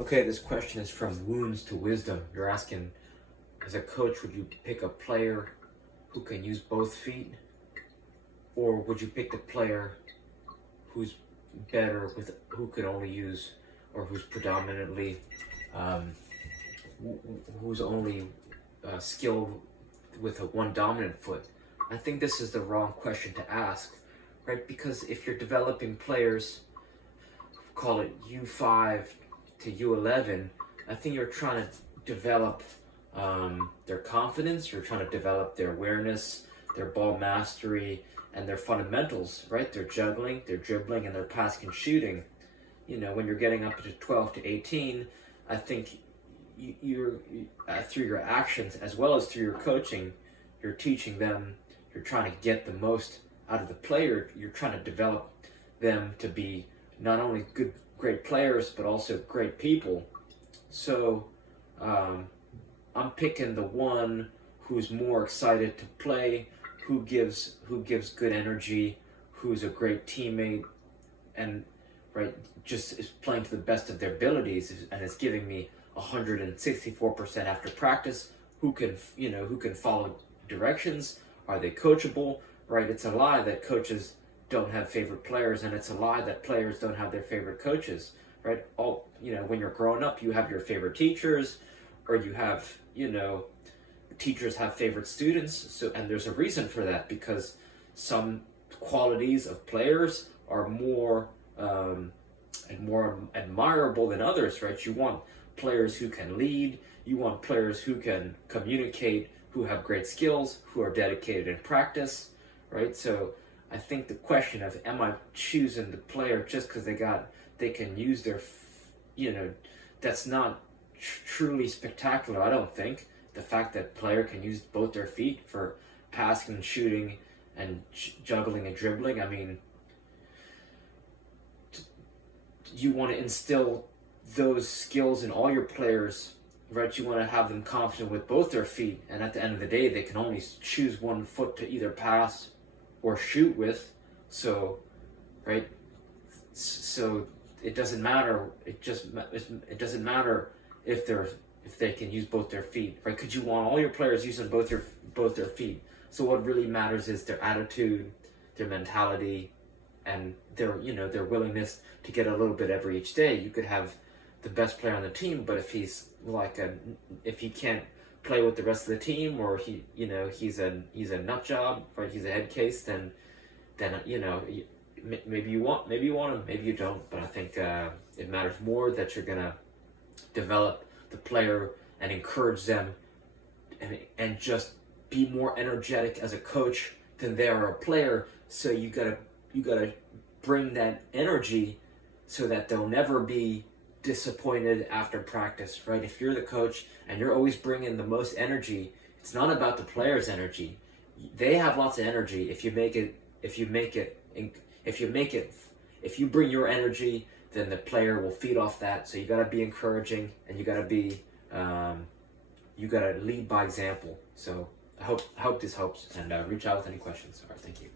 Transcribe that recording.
Okay, this question is from Wounds to Wisdom. You're asking, as a coach, would you pick a player who can use both feet? Or would you pick the player who's better with, who can only use, or who's predominantly, um, who's only skilled with a one dominant foot? I think this is the wrong question to ask, right? Because if you're developing players, call it U5 to U11, I think you're trying to develop their confidence, you're trying to develop their awareness, their ball mastery, and their fundamentals, right? Their juggling, their dribbling, and their passing and shooting. You know, when you're getting up to 12 to 18, I think you're through your actions as well as through your coaching, you're teaching them, you're trying to get the most out of the player, you're trying to develop them to be not only great players, but also great people. So I'm picking the one who's more excited to play, who gives good energy, who's a great teammate, and right just is playing to the best of their abilities, and is giving me 164% after practice. Who can follow directions? Are they coachable? Right? It's a lie that coaches don't have favorite players, and it's a lie that players don't have their favorite coaches, right? When you're growing up, you have your favorite teachers, or you have, teachers have favorite students. So, and there's a reason for that, because some qualities of players are more and more admirable than others, right? You want players who can lead, you want players who can communicate, who have great skills, who are dedicated in practice, right? So I think the question of, am I choosing the player just because they can use their, that's not truly spectacular. I don't think the fact that player can use both their feet for passing and shooting and juggling and dribbling. I mean, you want to instill those skills in all your players, right? You want to have them confident with both their feet, and at the end of the day, they can only choose one foot to either pass or shoot with. So, right? So it doesn't matter. It doesn't matter if they can use both their feet, right? Because you want all your players using both their feet. So what really matters is their attitude, their mentality, and their willingness to get a little bit every each day. You could have the best player on the team, but if he can't play with the rest of the team, or he's a nut job, right? He's a head case. Then maybe you want him, maybe you don't. But I think it matters more that you're gonna develop the player and encourage them, and just be more energetic as a coach than they are a player. So you gotta bring that energy so that they'll never be disappointed after practice, right? If you're the coach and you're always bringing the most energy, it's not about the player's energy. They have lots of energy. If you bring your energy, then the player will feed off that. So you gotta be encouraging, and you gotta lead by example. So I hope this helps, and reach out with any questions. All right, thank you.